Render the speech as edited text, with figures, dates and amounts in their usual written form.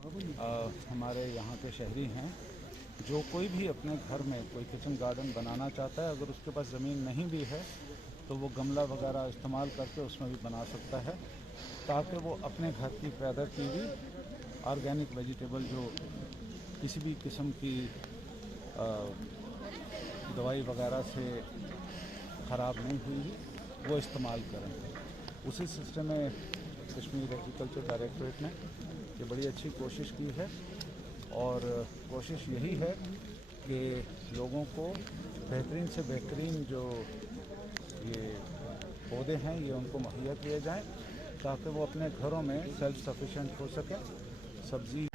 हमारे यहाँ के शहरी हैं, जो कोई भी अपने घर में कोई किचन गार्डन बनाना चाहता है, अगर उसके पास ज़मीन नहीं भी है तो वो गमला वगैरह इस्तेमाल करके उसमें भी बना सकता है, ताकि वो अपने घर की पैदा की हुई ऑर्गेनिक वेजिटेबल जो किसी भी किस्म की दवाई वगैरह से ख़राब नहीं हुई वो इस्तेमाल करें। उसी सिलसिले में कश्मीर एग्रीकल्चर डायरेक्टरेट ने ये बड़ी अच्छी कोशिश की है और कोशिश यही है कि लोगों को बेहतरीन से बेहतरीन जो ये पौधे हैं ये उनको मुहैया किए जाएं, ताकि वो अपने घरों में सेल्फ सफिशिएंट हो सकें। सब्ज़ी